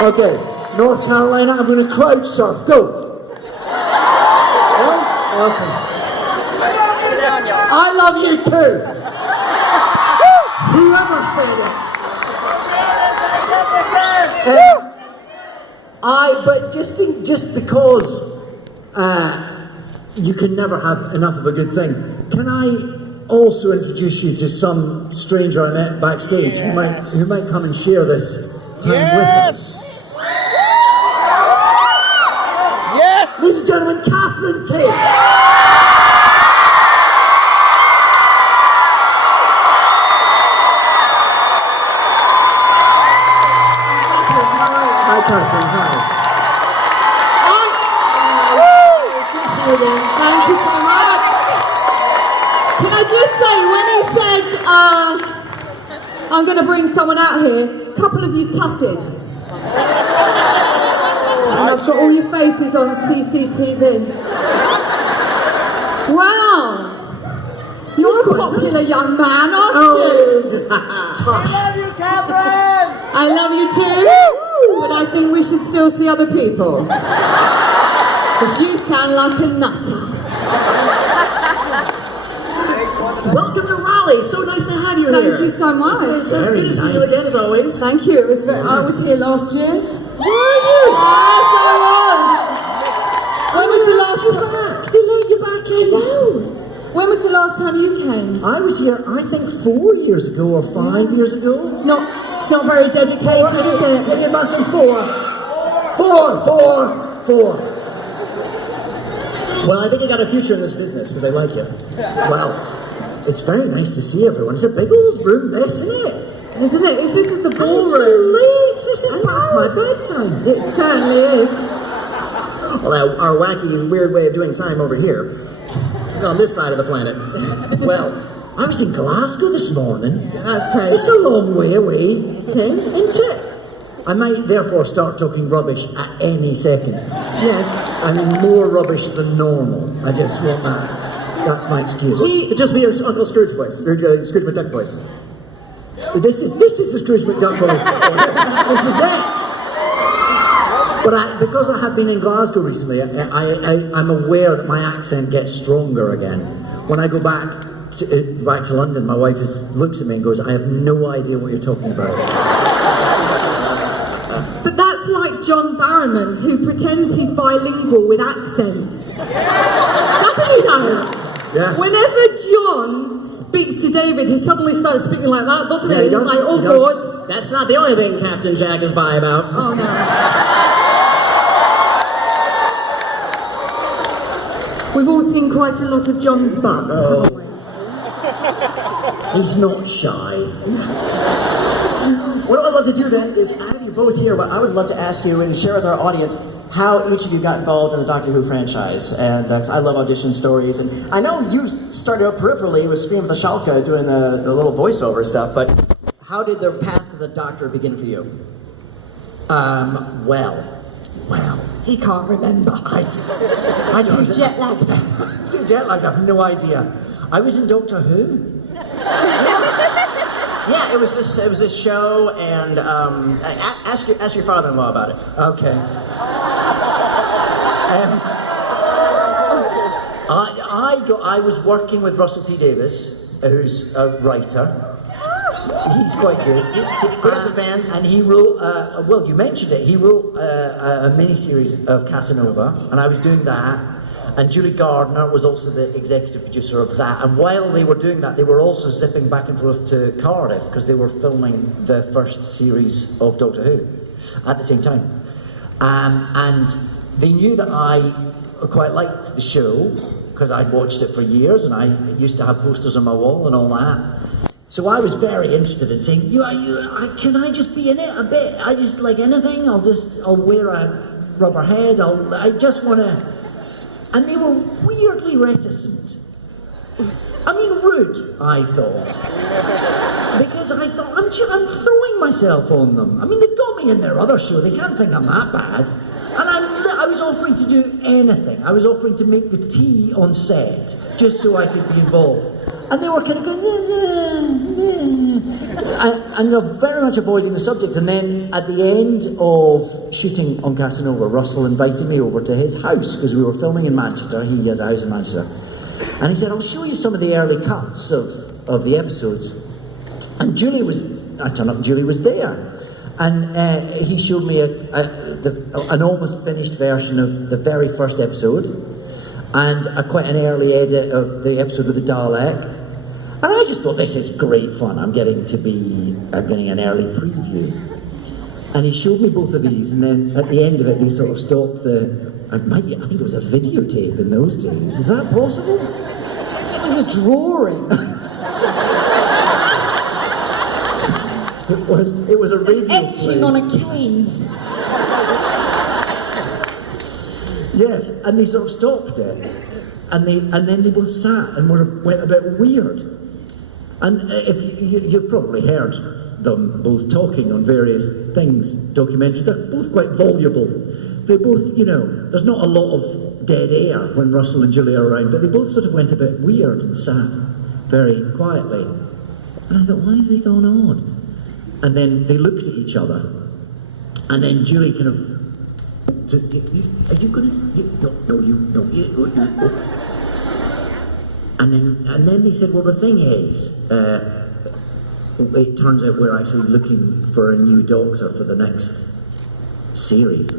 Okay, North Carolina, I'm going to crowd surf. Go. Okay. I love you too. Whoever said it. But just because you can never have enough of a good thing, can I also introduce you to some stranger I met backstage who might come and share this time with us? Yes! Ladies and gentlemen, Catherine Tate. Hi, Catherine. Hi. Good to see you again. Thank you so much. Can I just say, when he said, I'm going to bring someone out here, a couple of you tutted. And I've got all your faces on CCTV. Wow. You're a popular young man, aren't you? I love you, Catherine! I love you too, but I think we should still see other people. Because you sound like a nutter. Welcome to Raleigh. So nice to have you here. Thank you so much. It's so good to see you again, as always. Thank you. It was I was here last year. Where are you? Yes, I was. When was the last time? They let you back in. No. When was the last time you came? I was here, I think, 4 years ago or 5 years ago. It's not very dedicated, is it? Any advance on 4? 4. Well, I think you got a future in this business because I like you. Well, it's very nice to see everyone. It's a big old room, this, isn't it? Isn't it? This is the And ballroom. it's so late. This is past my bedtime. It certainly is. Well, our wacky, weird way of doing time over here. On this side of the planet. Well, I was in Glasgow this morning. Yeah, that's crazy. It's a long way away. It is? Isn't it? I might therefore start talking rubbish at any second. Yes. I mean, more rubbish than normal. I just want that. That's my excuse. It'd just be your Uncle Scrooge voice, Scrooge McDuck voice. This is the Scrooge McDuck voice. This is it. But because I have been in Glasgow recently, I'm aware that my accent gets stronger again. When I go back to London, my wife looks at me and goes, I have no idea what you're talking about. But that's like John Barrowman, who pretends he's bilingual with accents. Doesn't he know? Yeah. Whenever John speaks to David, he suddenly starts speaking like that, doesn't Yeah, he? he does. He's like, oh He does. God. That's not the only thing Captain Jack is by about. Oh no. We've all seen quite a lot of John's butt, haven't we? He's not shy. What I'd love to do then is, I have you both here, but I would love to ask you and share with our audience how each of you got involved in the Doctor Who franchise. And 'cause I love audition stories, and I know you started out peripherally with Scream of the Schalke doing the little voiceover stuff, but how did the path to the Doctor begin for you? Well. He can't remember. I Too don't. jet lagged. Too jet lagged, I have no idea. I was in Doctor Who. Yeah, it was this show, and ask your father-in-law about it. Okay. I was working with Russell T Davies, who's a writer. He's quite good. He has some fans. And he wrote, well, you mentioned it, he wrote a mini-series of Casanova, and I was doing that. And Julie Gardner was also the executive producer of that. And while they were doing that, they were also zipping back and forth to Cardiff, because they were filming the first series of Doctor Who at the same time. And they knew that I quite liked the show, because I'd watched it for years, and I used to have posters on my wall and all that. So I was very interested in saying, can I just be in it a bit? I just, like anything, I'll wear a rubber head, I just want to... And they were weirdly reticent. I mean, rude, I thought. Because I thought, I'm throwing myself on them. I mean, they've got me in their other show, they can't think I'm that bad. And I was offering to do anything. I was offering to make the tea on set, just so I could be involved. And they were kind of going, and they're very much avoiding the subject. And then at the end of shooting on Casanova, Russell invited me over to his house because we were filming in Manchester. He has a house in Manchester. And he said, I'll show you some of the early cuts of the episodes. And I turned up and Julie was there. And he showed me an almost finished version of the very first episode and quite an early edit of the episode with the Dalek. And I just thought, this is great fun. I'm getting an early preview. And he showed me both of these, and then at the end of it, they sort of stopped I think it was a videotape in those days. Is that possible? It was a drawing. It was a radio Etching play. on a cave. Yes, and they sort of stopped it, and then they both sat and went a bit weird. And if you've probably heard them both talking on various things, documentaries. They're both quite voluble. They both, there's not a lot of dead air when Russell and Julie are around, but they both sort of went a bit weird and sat very quietly. And I thought, why is he going on? And then they looked at each other, and then Julie kind of, are you gonna? No. And then they said, well, the thing is, it turns out we're actually looking for a new Doctor for the next series.